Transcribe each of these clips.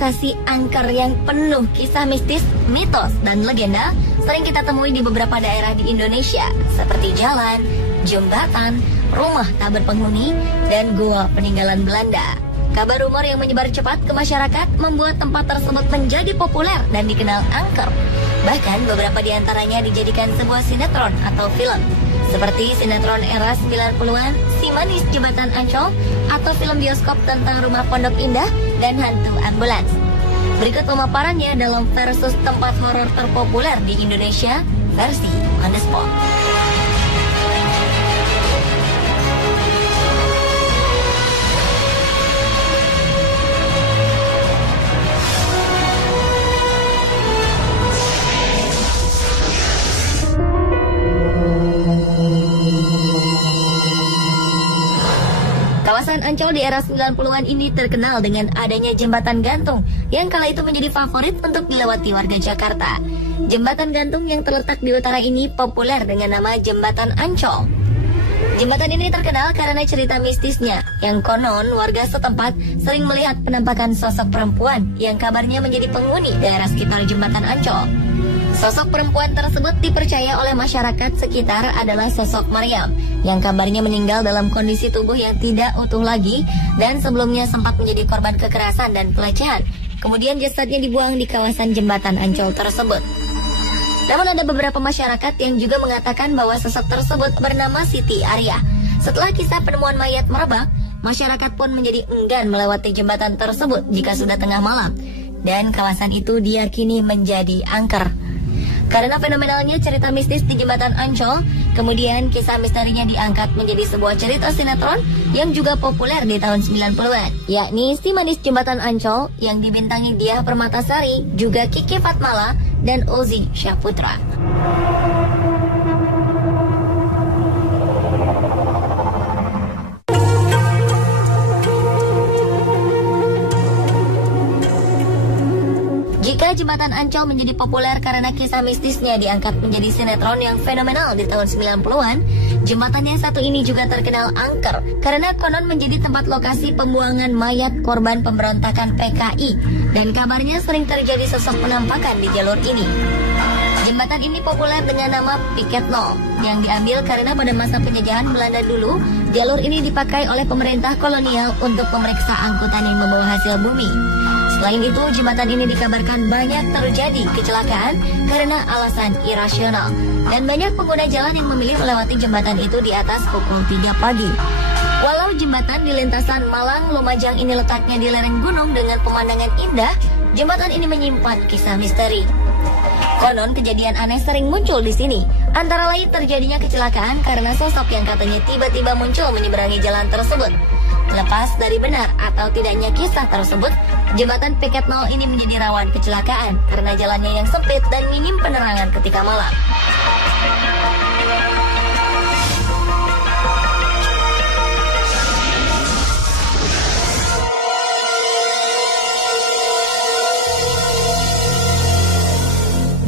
lokasi angker yang penuh kisah mistis, mitos, dan legenda sering kita temui di beberapa daerah di Indonesia, seperti jalan, jembatan, rumah tak berpenghuni, dan gua peninggalan Belanda. Kabar rumor yang menyebar cepat ke masyarakat membuat tempat tersebut menjadi populer dan dikenal angker. Bahkan beberapa di antaranya dijadikan sebuah sinetron atau film, seperti sinetron era 90-an, Si Manis Jembatan Ancol, atau film bioskop tentang rumah Pondok Indah dan hantu ambulans. Berikut pemaparannya dalam versus tempat horor terpopuler di Indonesia, versi On The Spot. Kawasan Ancol di era 90-an ini terkenal dengan adanya jembatan gantung yang kala itu menjadi favorit untuk dilewati warga Jakarta. Jembatan gantung yang terletak di utara ini populer dengan nama Jembatan Ancol. Jembatan ini terkenal karena cerita mistisnya, yang konon warga setempat sering melihat penampakan sosok perempuan yang kabarnya menjadi penghuni daerah sekitar Jembatan Ancol. Sosok perempuan tersebut dipercaya oleh masyarakat sekitar adalah sosok Maryam, yang kabarnya meninggal dalam kondisi tubuh yang tidak utuh lagi dan sebelumnya sempat menjadi korban kekerasan dan pelecehan. Kemudian jasadnya dibuang di kawasan Jembatan Ancol tersebut. Namun ada beberapa masyarakat yang juga mengatakan bahwa sosok tersebut bernama Siti Arya. Setelah kisah penemuan mayat merebak, masyarakat pun menjadi enggan melewati jembatan tersebut jika sudah tengah malam, dan kawasan itu diyakini menjadi angker. Karena fenomenalnya cerita mistis di Jembatan Ancol, kemudian kisah misterinya diangkat menjadi sebuah cerita sinetron yang juga populer di tahun 90-an, yakni Si Manis Jembatan Ancol yang dibintangi Diah Permatasari, juga Kiki Fatmala dan Ozi Syahputra. Jika Jembatan Ancol menjadi populer karena kisah mistisnya diangkat menjadi sinetron yang fenomenal di tahun 90-an, jembatan yang satu ini juga terkenal angker karena konon menjadi tempat lokasi pembuangan mayat korban pemberontakan PKI, dan kabarnya sering terjadi sosok penampakan di jalur ini. Jembatan ini populer dengan nama Piket Nol, yang diambil karena pada masa penjajahan Belanda dulu, jalur ini dipakai oleh pemerintah kolonial untuk memeriksa angkutan yang membawa hasil bumi. Selain itu, jembatan ini dikabarkan banyak terjadi kecelakaan karena alasan irasional, dan banyak pengguna jalan yang memilih melewati jembatan itu di atas pukul 3 pagi. Walau jembatan di lintasan Malang-Lumajang ini letaknya di lereng gunung dengan pemandangan indah, jembatan ini menyimpan kisah misteri. Konon kejadian aneh sering muncul di sini, antara lain terjadinya kecelakaan karena sosok yang katanya tiba-tiba muncul menyeberangi jalan tersebut. Lepas dari benar atau tidaknya kisah tersebut, jembatan Piket Nol ini menjadi rawan kecelakaan karena jalannya yang sempit dan minim penerangan ketika malam.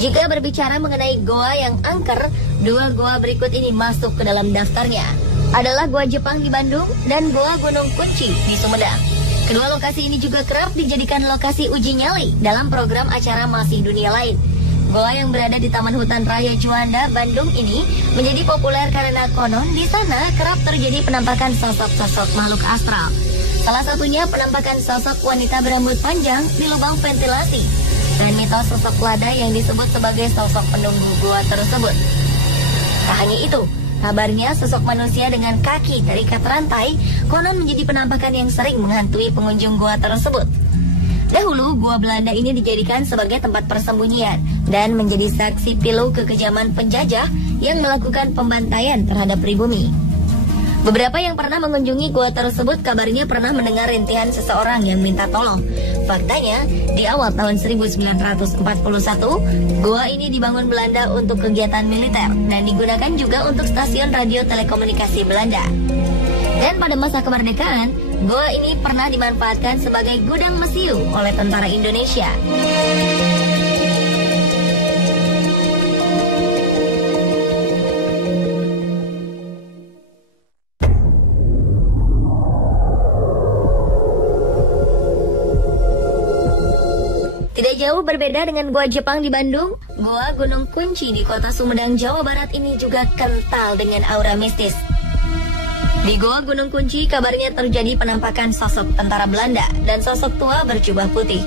Jika berbicara mengenai goa yang angker, dua goa berikut ini masuk ke dalam daftarnya. Adalah Goa Jepang di Bandung dan Goa Gunung Kunci di Sumedang. Kedua lokasi ini juga kerap dijadikan lokasi uji nyali dalam program acara Masih Dunia Lain. Goa yang berada di Taman Hutan Raya Juanda, Bandung ini menjadi populer karena konon di sana kerap terjadi penampakan sosok-sosok makhluk astral. Salah satunya penampakan sosok wanita berambut panjang di lubang ventilasi, dan mitos sosok lada yang disebut sebagai sosok penunggu goa tersebut. Tak hanya itu, kabarnya sosok manusia dengan kaki terikat rantai konon menjadi penampakan yang sering menghantui pengunjung goa tersebut. Dahulu, goa Belanda ini dijadikan sebagai tempat persembunyian dan menjadi saksi pilu kekejaman penjajah yang melakukan pembantaian terhadap pribumi. Beberapa yang pernah mengunjungi goa tersebut kabarnya pernah mendengar rintihan seseorang yang minta tolong. Faktanya, di awal tahun 1941, goa ini dibangun Belanda untuk kegiatan militer dan digunakan juga untuk stasiun radio telekomunikasi Belanda. Dan pada masa kemerdekaan, goa ini pernah dimanfaatkan sebagai gudang mesiu oleh tentara Indonesia. jauh berbeda dengan Goa Jepang di Bandung, Goa Gunung Kunci di kota Sumedang, Jawa Barat ini juga kental dengan aura mistis. Di Goa Gunung Kunci kabarnya terjadi penampakan sosok tentara Belanda dan sosok tua berjubah putih.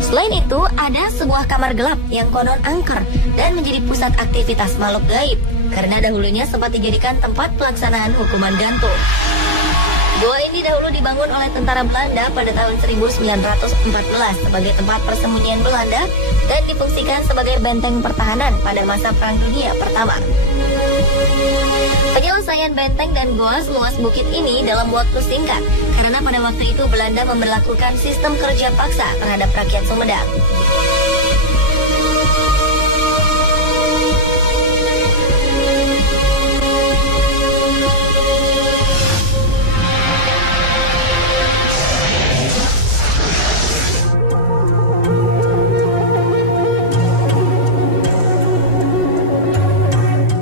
Selain itu, ada sebuah kamar gelap yang konon angker dan menjadi pusat aktivitas makhluk gaib karena dahulunya sempat dijadikan tempat pelaksanaan hukuman gantung. Goa ini dahulu dibangun oleh tentara Belanda pada tahun 1914 sebagai tempat persembunyian Belanda dan difungsikan sebagai benteng pertahanan pada masa Perang Dunia Pertama. Penyelesaian benteng dan goa seluas bukit ini dalam waktu singkat karena pada waktu itu Belanda memberlakukan sistem kerja paksa terhadap rakyat Sumedang.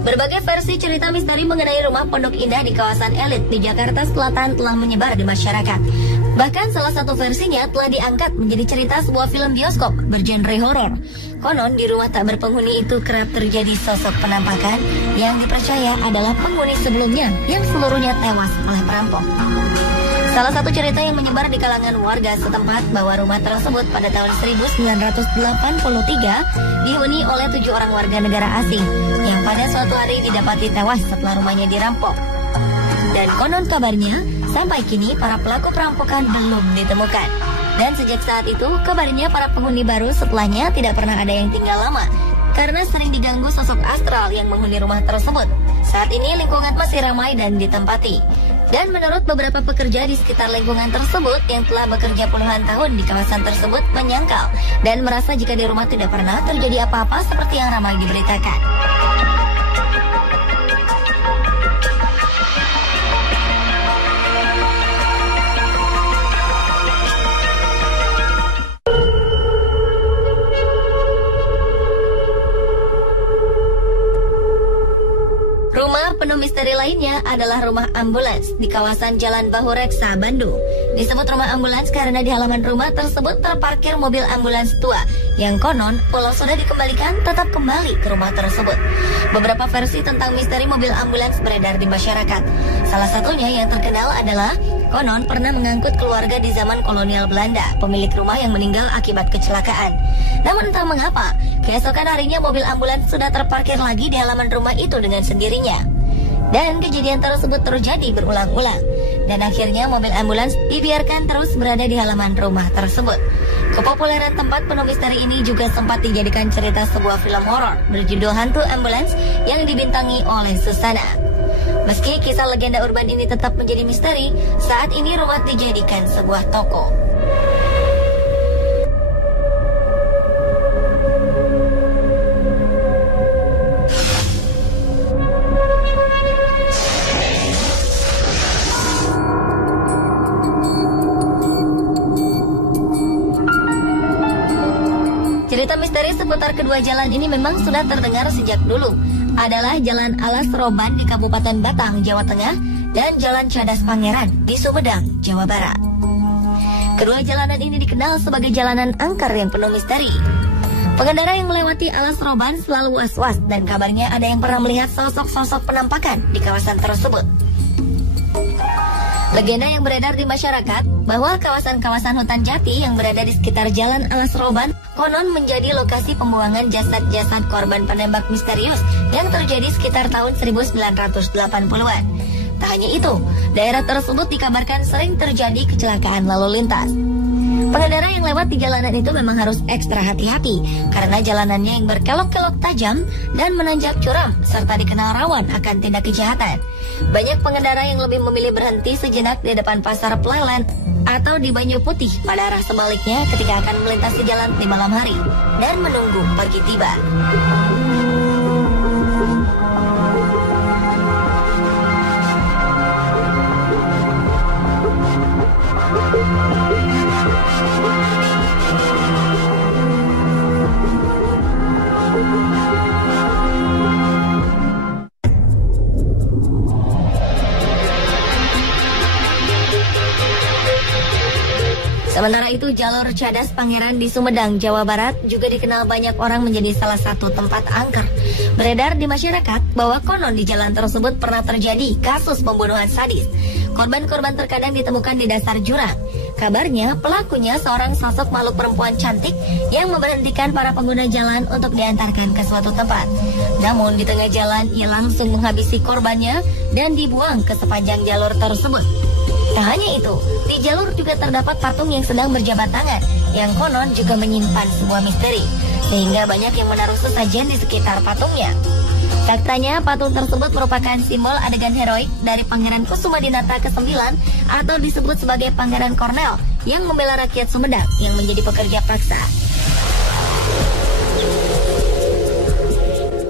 Berbagai versi cerita misteri mengenai rumah pondok indah di kawasan elit di Jakarta Selatan telah menyebar di masyarakat. Bahkan salah satu versinya telah diangkat menjadi cerita sebuah film bioskop bergenre horor. Konon di rumah tak berpenghuni itu kerap terjadi sosok penampakan yang dipercaya adalah penghuni sebelumnya yang seluruhnya tewas oleh perampok. Salah satu cerita yang menyebar di kalangan warga setempat bahwa rumah tersebut pada tahun 1983 dihuni oleh 7 orang warga negara asing yang pada suatu hari didapati tewas setelah rumahnya dirampok. Dan konon kabarnya sampai kini para pelaku perampokan belum ditemukan. Dan sejak saat itu kabarnya para penghuni baru setelahnya tidak pernah ada yang tinggal lama karena sering diganggu sosok astral yang menghuni rumah tersebut. Saat ini lingkungan masih ramai dan ditempati. Dan menurut beberapa pekerja di sekitar lingkungan tersebut yang telah bekerja puluhan tahun di kawasan tersebut menyangkal dan merasa jika di rumah tidak pernah terjadi apa-apa seperti yang ramai diberitakan. Rumah penuh misteri lainnya adalah rumah ambulans di kawasan Jalan Bahureksa, Bandung. Disebut rumah ambulans karena di halaman rumah tersebut terparkir mobil ambulans tua yang konon walau sudah dikembalikan tetap kembali ke rumah tersebut. Beberapa versi tentang misteri mobil ambulans beredar di masyarakat. Salah satunya yang terkenal adalah konon pernah mengangkut keluarga di zaman kolonial Belanda, pemilik rumah yang meninggal akibat kecelakaan. Namun entah mengapa, keesokan harinya mobil ambulans sudah terparkir lagi di halaman rumah itu dengan sendirinya. Dan kejadian tersebut terjadi berulang-ulang. Dan akhirnya mobil ambulans dibiarkan terus berada di halaman rumah tersebut. Kepopuleran tempat penuh misteri ini juga sempat dijadikan cerita sebuah film horor berjudul Hantu Ambulans yang dibintangi oleh Susana. Meski kisah legenda urban ini tetap menjadi misteri, saat ini rumah dijadikan sebuah toko. Cerita misteri seputar kedua jalan ini memang sudah terdengar sejak dulu. Adalah Jalan Alas Roban di Kabupaten Batang, Jawa Tengah, dan Jalan Cadas Pangeran di Sumedang, Jawa Barat. Kedua jalanan ini dikenal sebagai jalanan angker yang penuh misteri. Pengendara yang melewati Alas Roban selalu was-was dan kabarnya ada yang pernah melihat sosok-sosok penampakan di kawasan tersebut. Legenda yang beredar di masyarakat bahwa kawasan-kawasan hutan jati yang berada di sekitar Jalan Alas Roban konon menjadi lokasi pembuangan jasad-jasad korban penembak misterius yang terjadi sekitar tahun 1980-an. Tak hanya itu, daerah tersebut dikabarkan sering terjadi kecelakaan lalu lintas. Pengendara yang lewat di jalanan itu memang harus ekstra hati-hati karena jalanannya yang berkelok-kelok tajam dan menanjak curam serta dikenal rawan akan tindak kejahatan. Banyak pengendara yang lebih memilih berhenti sejenak di depan pasar Plelen atau di Banyu Putih pada arah sebaliknya ketika akan melintasi jalan di malam hari dan menunggu pagi tiba. Sementara itu jalur Cadas Pangeran di Sumedang, Jawa Barat juga dikenal banyak orang menjadi salah satu tempat angker. Beredar di masyarakat bahwa konon di jalan tersebut pernah terjadi kasus pembunuhan sadis. Korban-korban terkadang ditemukan di dasar jurang. Kabarnya pelakunya seorang sosok makhluk perempuan cantik yang memberhentikan para pengguna jalan untuk diantarkan ke suatu tempat. Namun di tengah jalan ia langsung menghabisi korbannya dan dibuang ke sepanjang jalur tersebut. Tak hanya itu, di jalur juga terdapat patung yang sedang berjabat tangan, yang konon juga menyimpan sebuah misteri, sehingga banyak yang menaruh sesajen di sekitar patungnya. Faktanya, patung tersebut merupakan simbol adegan heroik dari Pangeran Kusumadinata ke-9 atau disebut sebagai Pangeran Kornel yang membela rakyat Sumedang yang menjadi pekerja paksa.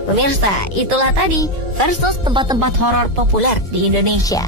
Pemirsa, itulah tadi versus tempat-tempat horor populer di Indonesia.